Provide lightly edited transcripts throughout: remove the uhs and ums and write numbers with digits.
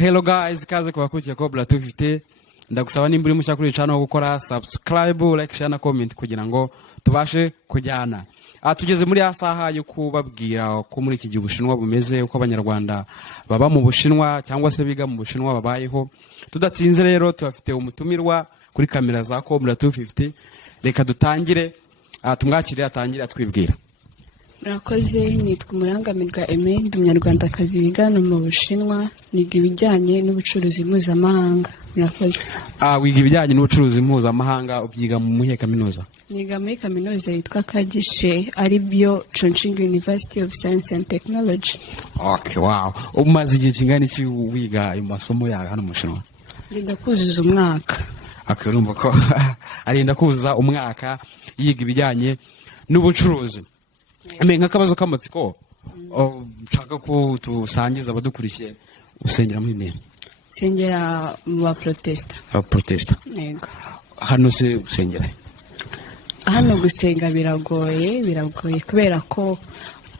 Hello guys, kaze kubakurikiye ko Bla tufite ndagusaba nimba uri mushya kuri channel gukora subscribe, like, share na comment kugira ngo tubashe kujyana. Tugeze muri asaha yo kubabwira ko muri iki gihe Bushinwa bumeze, uko abanyarwanda baba mu Bushinwa cyangwa se biga mu Bushinwa babayeho. Tudatinze rero tubafite umutumirwa kuri kamera za ko Bla 250. Reka dutangire, tumwakire atangire atwibwira. Murakoze, nitwa Umurangamirwa Aime, ndi Umunyarwandakazi wigana mu Bushinwa, niga ibijyanye n'ubucuruzi mpuzamahanga. Murakoze. Wiga ibijyanye n'ubucuruzi mpuzamahanga, ubyiga mu muhe kaminuza? Niga muri kaminuza yitwa Akigera, Ibyo, University of Science and Technology. Okay, wow. Umaze igihe kingana iki wiga ayo masomo yawe hano mu Bushinwa? Ndenda kuzuza umwaka. Urumva ko arinda kuzuza umwaka yiga ibijyanye n'ubucuruzi. Nk'akabazo k'amatsiko, nshaka ko tusangiza abadukurikiye, usengera muri nde? Nsengera mu Baprotesta. Abaprotesta. Yego. Hano se usengera? Hano gusenga biragoye kubera ko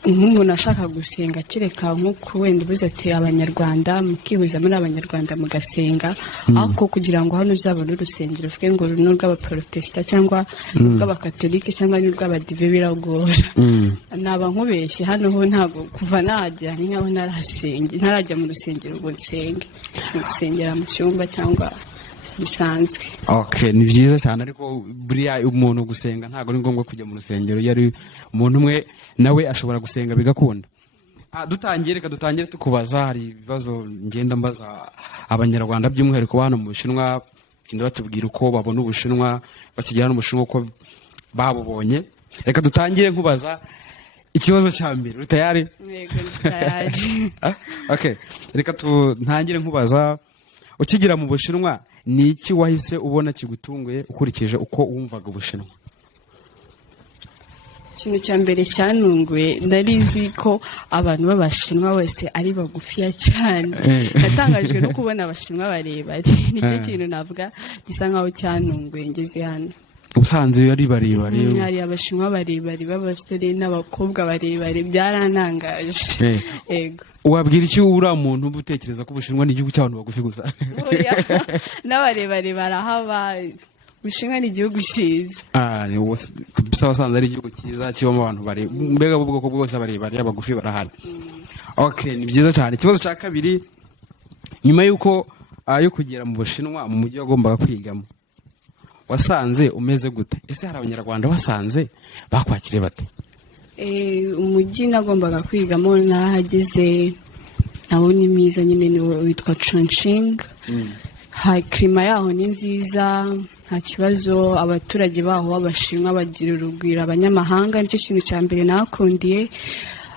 nk'umuntu ashaka gusenga kireka nk'uko wenda ubuze ati abanyarwanda mukihuza muri abanyarwanda mugasenga, ariko kugira ngo hano uzabone urusengero uvuge ngo runo rw'abaprotesta cyangwa rw'abakatolike cyangwa n'urw'abadive biragora. Naba nkubeshye hano ho ntago kuva nahagera ni nkaho ntarajya mu rusengero ngo nsenge, gusengera mu cyumba cyangwa bisanzwe. Okay, ni byiza cyane, ariko buriya umuntu gusenga ntago ni ngombwa kujya mu rusengero, yari umuntu umwe nawe ashobora gusenga bigakunda. Reka dutangire tukubaza, hari ibibazo ngenda mbaza abanyarwanda by'umwihariko hano mu Bushinwa, kindi batubwira uko babona Ubushinwa, bakigera no mu Bushinwa uko babubonye. Reka dutangire nkubaza ikibazo cya mbere. Uri tayari? Yego, tayari. Okay, reka tutangire nkubaza, ukigera mu Bushinwa ni iki wahise ubona kigutunguye ukurikije uko wumvaga Ubushinwa? Ikintu cya mbere cyanunguye, nari nzi ko abantu b'Abashinwa bose ari bagufiya cyane. Natangajwe no kubona Abashinwa barebare. Nicyo kintu navuga gisa nkaho cyanunguye ngeze hano. Ubusanzwe ari barebare. Hari Abashinwa barebare b'abasore n'abakobwa barebare, byaranangaje. Yego. Wabwira iki uriya muntu ubutekereza ko Ubushinwa ni igihugu cy'abantu bagufi gusa? N'abarebare barahaba. Bushinwa ni igihugu cyiza. Bisa wasanze ari igihugu cyiza kibamo abantu bare, mbega ubwoko bwose barebare abagufi barahari. Okay, ni byiza cyane. Ikibazo cya kabiri, nyuma yuko yo kugera mu Bushinwa mu mujyi wagombaga kwigamo, wasanze umeze gute? Ese hari abanyarwanda wasanze bakwakire bate? Umujyi nagombaga kwigamo narahageze, nawo ni mwiza nyine, witwa Chongqing. Klima yaho ni nziza, nta kibazo. Abaturage baho b'Abashinwa bagira urugwiro abanyamahanga, nicyo kintu cya mbere nakundiye.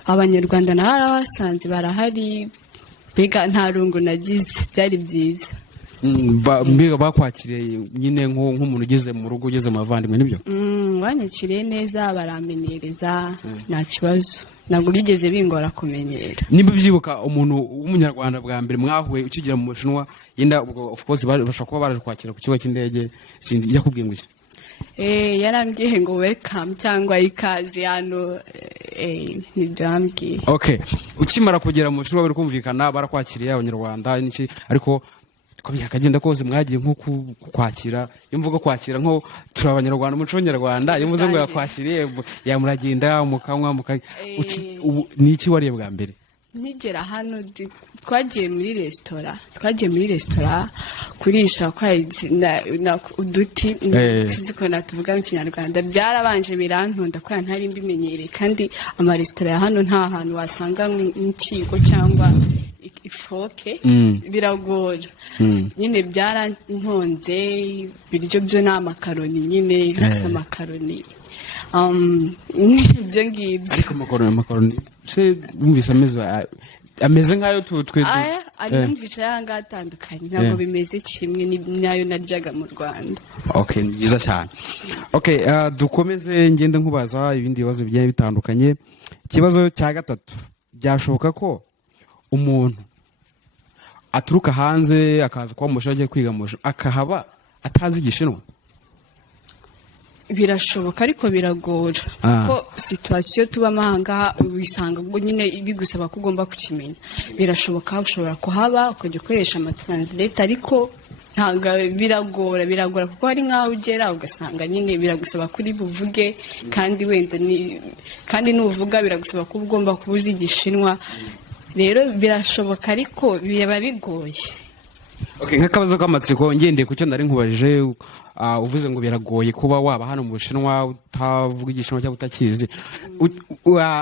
Abanyarwanda narabasanze barahari, mbega nta rungu nagize, byari byiza. Mbega bakwakiriye nyine nk'umuntu ugeze mu rugo, ugeze mu bavandimwe, nibyo? Banyakiriye neza, baramenyereza, nta kibazo. Ntabwo bigeze bingora kumenyera. Nimba byibuka umuntu w'umunyarwanda bwa mbere mwahuye ukigera mu Bushinwa, yenda ubwo of course bashobora kuba baraje kwakira ku kigo cy'indege, sindi yakubwiye ngo iki? Yarambwiye ngo welcome cyangwa ikaze hano, nibyo yambwiye. Okay, ukimara kugera mu Bushinwa bari kumvikana barakwakiriye abanyarwanda n'iki, ariko ko byakagenda kose mwagiye nko kwakira, iyo mvuga kwakira nko turi abanyarwanda, umuco nyarwanda, iyo mvuze ngo yakwakiriye yamuragenda mukanywa ni iki wariye bwa mbere? Nigera hano twagiye muri resitora kurisha uduti, sinzi ko natuvuga mu Kinyarwanda, byarabanje birantonda ko ntari mbimenyereye, kandi amaresitora ya hano nta hantu wasanga nk'ikigo cyangwa ifoke, biragora. Nyine byarantonze, ibiryo byo ni amakaroni, nyine rasa amakaroni, ibyo ngibyo. Ariko amakaroni se wumvise ameze nk'ayo twebwe? Numvise yanga atandukanye, ntabwo bimeze kimwe n'ayo naryaga mu Rwanda. Okay, ni byiza cyane. Okay, dukomeze ngende nkubaza ibindi bibazo bigiye bitandukanye. Ikibazo cya gatatu, byashoboka ko umuntu aturuka hanze akaza kwa Mushinwa agiye kwiga mu Bushinwa akahaba atazi Igishinwa? birashoboka ariko biragora ko situation tubamo ahangaha wisanga nyine bigusaba ko ugomba kukimenya. Birashoboka ushobora kuhaba ukajya ukoresha amatranslate ariko ntabwo biragora kuko hari nk'aho ugera ugasanga nyine biragusaba kuri buvuge kandi wenda kandi nuvuga biragusaba ko ugomba kubuza Igishinwa. Rero birashoboka ariko biba bigoye. Okay, nk'akabazo k'amatsiko ngendeye ku cyo nari nkubajije uvuze ngo biragoye kuba waba hano mu Bushinwa utavuga Igishinwa cyangwa utakizi.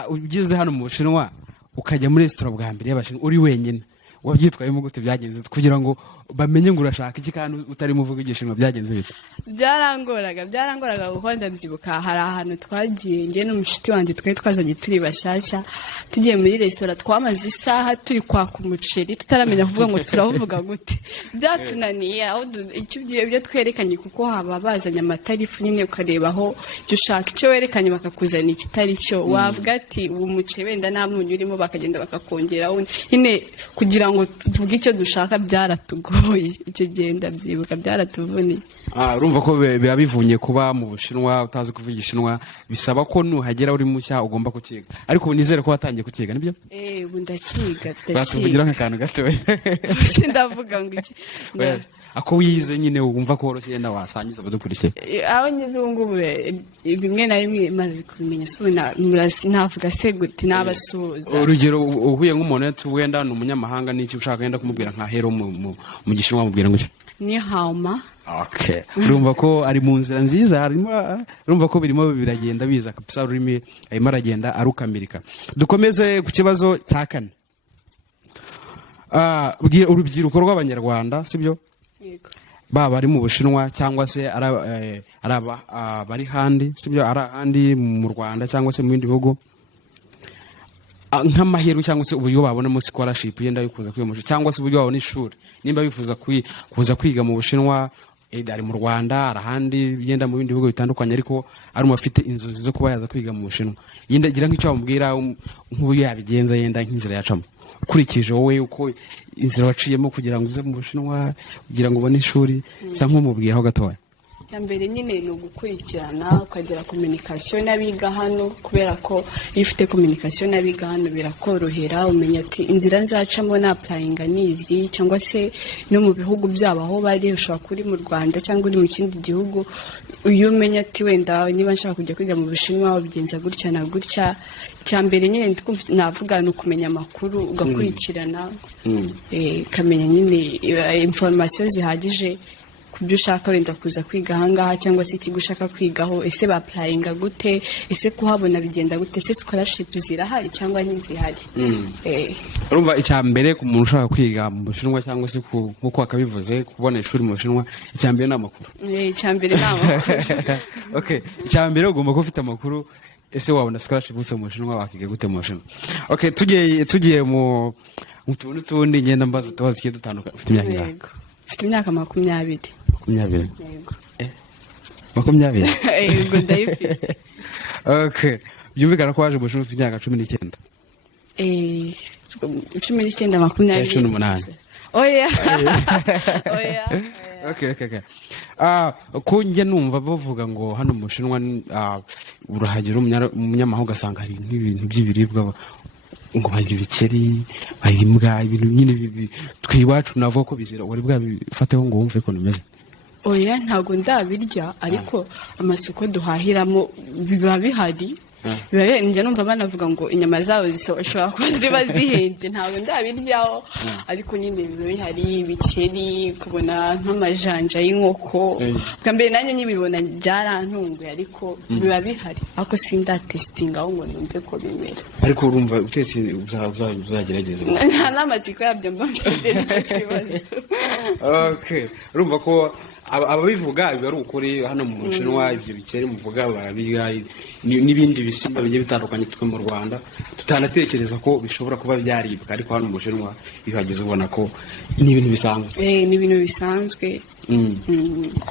Ugeze hano mu Bushinwa ukajya muri restaurant bwa mbere y'Abashinwa uri wenyine, wabyitwayemo gute? Byagenze kugira ngo bamenye ngo urashaka iki kandi utarimo uvuga Igishinwa, byagenze bite? Byarangoraga kuko ndabyibuka hari ahantu twagiye nge n'umushuti wanjye twazanye turi bashyashya, tugiye muri restaurant twamaze isaha turi kwaka umuceri tutaramenya kuvuga ngo turavuga gute. Byatunaniye aho ibyo twerekanye kuko haba bazanye amatarifu nyine ukareba aho icyo ushaka, icyo werekanye bakakuzana ikitari cyo. Wavuga ati uwo muceri wenda nta munyu urimo bakagenda bakakongeraho nyine kugira ngo tuvuge icyo dushaka. Byaratugoye icyo gihe ndabyibuka, byaratuvuniye. Urumva ko biba bivunye kuba mu Bushinwa utazi kuvuga Igishinwa, bisaba ko nuhagera uri mushya ugomba kukiga. Ariko nizere ko watangiye kukiga, nibyo? Ubu ndakiga. Batuvugira nk'akantu gato. Sindavuga ngo iki. Ako wize nyine wumva ko woroshye yenda wasangiza abadukurikiye. Aho ngize ubu ngubu bimwe na bimwe maze kubimenya, navuga se gute nabasuhuza. Urugero uhuye nk'umuntu wenda ni umunyamahanga n'iki ushaka yenda kumubwira nka hero mu Gishinwa mubwira ngo ni hauma. Okay. Urumva ko ari mu nzira nziza, urumva ko birimo biragenda biza kabisa, ururimi arimo aragenda arukamirika. Dukomeze ku kibazo cya kane. Bwira urubyiruko rw'Abanyarwanda, sibyo? Yego. Baba ari mu Bushinwa cyangwa se bari handi, sibyo? Ari ahandi mu Rwanda cyangwa se mu bindi bihugu, nk'amahirwe cyangwa se uburyo babonamo scholarship yenda yukuza kwiga mu Bushinwa, cyangwa se uburyo babona ishuri nimba bifuza kuza kwiga mu Bushinwa, ari mu Rwanda, ari ahandi yenda mu bindi bihugu bitandukanye, ariko ari umufite inzozi zo kuba yaza kwiga mu Bushinwa, yenda gira nk'icyo bamubwira nk'uburyo yabigenza yenda nk'inzira yacamo ukurikije wowe uko inzira waciyemo kugira ngo uze mu Bushinwa kugira ngo ubone ishuri, sa nk'umubwiraho gatoya. Cyambere nyine ni ugukurikirana ukagira communication n'abiga hano, kubera ko iyo ufite communication n'abiga hano birakorohera, umenya ati inzira nzacamo na applying nizi, cyangwa se no mu bihugu byabo aho bari, ushobora kuri mu Rwanda cyangwa uri mu kindi gihugu, uyu umenya ati wenda niba nshaka kujya kwiga mu Bushinwa ubigenza gutya na gutya. Cyambere nyine navuga ni ukumenya amakuru ugakurikirana, kamenya nyine information zihagije kubyo ushaka wenda kuza kwiga ahangaha cyangwa se ikigo ushaka kwigaho, ese baplayinga gute, ese kuhabona bigenda gute, ese scholarship zirahari cyangwa ntizihari. Urumva icyambere ku muntu ushaka kwiga mu Bushinwa cyangwa se nkuko akabivuze kubona ishuri mu Bushinwa, icyambere n'amakuru. Icyambere n'amakuru. Okay, icyambere ugomba kuba ufite amakuru. Ese wabona scholarship mu Bushinwa, wakiga gute mu Bushinwa? Okay, tugiye mu tuntu tundi ngenda mbaza tubazo kiye dutandukanye. Ufite imyaka ingahe? Mfite imyaka 20. 20? Yego. 20? Yego ndayifite. Okay. Byumvikana ko waje mu Bushinwa ufite imyaka 19. 19 20. 18. Oya. Okay. Ko njye numva bavuga ngo hano mu Bushinwa urahagera umunyamahanga ugasanga hari nk'ibintu by'ibiribwa ngo barya ibikeri, barya imbwa, ibintu nyine twiwacu navuga ko bizira. Wari bwabifateho ngo wumve ko bimeze? Oya, ntago ndabirya, ariko amasoko duhahiramo biba bihari. Njya numva banavuga ngo inyama zabo zishobora kuba ziba zihenze, ntabwo ndabiryaho, ariko nyine biba bihari ibikeri, kubona nk'amajanja y'inkoko. Bwa mbere nanjye nyibibona byarantunguye, ariko biba bihari, ariko sindatestinga aho ngo numve ko bimera. Ariko urumva utetse uzagerageza? Nta n'amatsiko yabyo mba mfite nicyo kibazo. Okay, urumva ko ababivuga biba ari ukuri hano mu Bushinwa. Ibyo bikeri muvuga barabirya, n'ibindi bisimba bigiye bitandukanye twe mu Rwanda tutanatekereza ko bishobora kuba byaribwa, ariko hano mu Bushinwa bihageze ubona ko ni ibintu bisanzwe. Ni ibintu bisanzwe.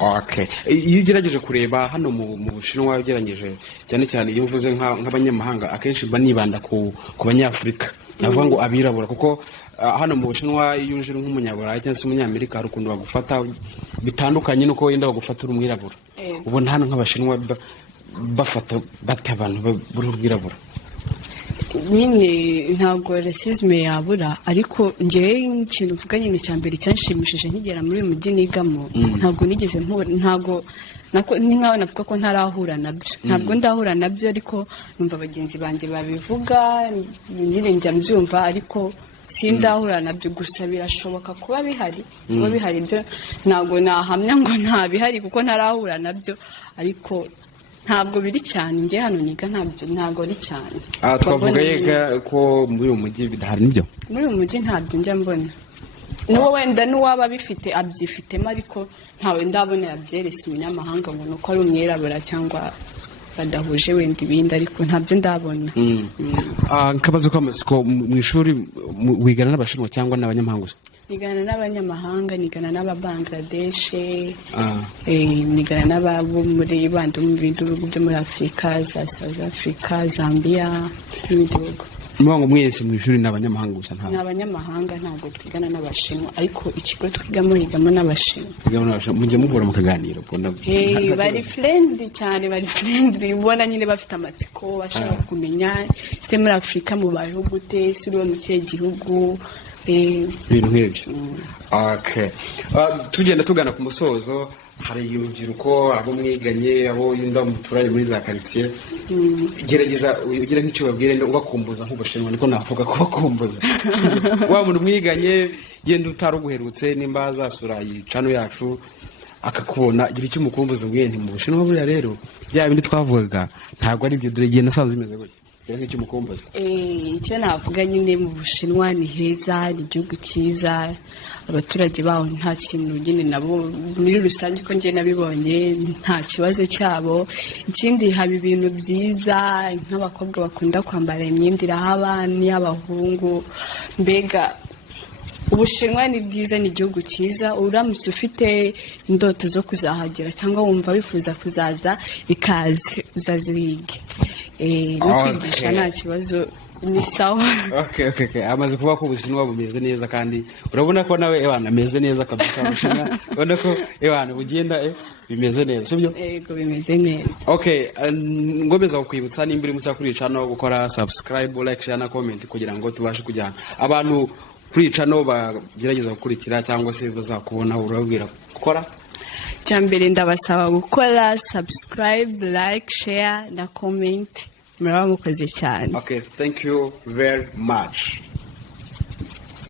Okay. Iyo ugerageje kureba hano mu Bushinwa, ugeranyije cyane cyane iyo mvuze nk'abanyamahanga, akenshi banibanda ku Banyafurika, navuga ngo abirabura, kuko hano mu Bushinwa iyo uje nk'umunyaburayi cyangwa se umunyamerika hari ukuntu bagufata bitandukanye nuko wenda bagufata uri umwirabura. Ubona hano nk'Abashinwa bafata bate abantu buri urwirabura? Nyine ntabwo racisme yabura, ariko njyewe ikintu uvuga nyine cya mbere cyanshimishije nkigera muri uyu mujyi nigamo, ntabwo nigeze ntabwo ni nkaho navuga ko ntarahura nabyo, ntabwo ndahura nabyo, ariko numva bagenzi banjye babivuga nyine njya mbyumva, ariko sindahura nabyo. Gusa birashoboka kuba bihari, kuba bihari byo ntabwo nahamya ngo nta bihari kuko ntarahura nabyo, ariko ntabwo biri cyane. Njye hano niga ntabwo ari cyane. Twavuga ko muri uyu mujyi bidahari nibyo? Muri uyu mujyi ntabyo njya mbona. N'uwo wenda n'uwaba bifite abyifitemo, ariko ntawe ndabona yabyeretse umunyamahanga ngo nuko ari umwirabura cyangwa badahuje wenda ibindi, ariko ntabyo ndabona. Akabazo k'amatsiko, mu ishuri wigana n'Abashinwa cyangwa n'abanyamahanga? Nigana n'abanyamahanga, nigana n'Ababangladesh, nigana n'ababo muri bandi mu bindi bihugu byo muri Afurika, za South Africa, Zambia n'ibindi bihugu. Ngo mwese mu ishuri n'abanyamahanga gusa? Nta abanyamahanga, ntabwo twigana n'Abashinwa, ariko ikigo twigamo higamo n'Abashinwa. Mujye muhura mukaganira? Bari friendly cyane, bari friendly, ubona nyine bafite amatsiko, bashaka kumenya se muri Afurika mu bayeho gute, se uri mu kihe gihugu, ibintu nk'ibyo. Tugenda tugana ku musozo, hari urubyiruko, abo mwiganye, abo yenda muturage muri za quartier, gerageza ugira nk'icyo babwire ubakumbuza nk'Ubushinwa, niko navuga ko bakumbuza. Wa muntu mwiganye yenda utaruguherutse nimba azasura iyi channel yacu akakubona, gira icyo umukumbuza ubwiye nti mu Bushinwa buriya rero bya bindi twavugaga ntabwo ari byo, dore gihe nasanze imeze gutya. Nk'icyo umukumbuza? Icyo navuga nyine, mu Bushinwa ni heza, ni igihugu cyiza, abaturage baho nta kintu nyine nabo muri rusange uko njye nabibonye nta kibazo cyabo. Ikindi haba ibintu byiza, nk'abakobwa bakunda kwambara imyenda irahaba n'iy'abahungu. Mbega Ubushinwa ni bwiza, ni igihugu cyiza. Uramutse ufite indoto zo kuzahagera cyangwa wumva wifuza kuzaza, ikaze uzazihige. No kwigisha nta kibazo, ni sawa. Amaze kuvuga ko Ubushinwa bumeze neza, kandi urabona ko nawe ameze neza kabisa. Ubushinwa urabona ko bugenda bimeze neza, sibyo? Yego, bimeze neza. Ngomeza kukwibutsa nimba uri musa kuri channel gukora subscribe, like, share na comment kugira ngo tubashe kujyana abantu kuri channel bagerageza gukurikira cyangwa se bazakubona, urabwira gukora. Cyambere ndabasaba gukora subscribe, like, share na comment. Muraba mukoze cyane. Thank you very much.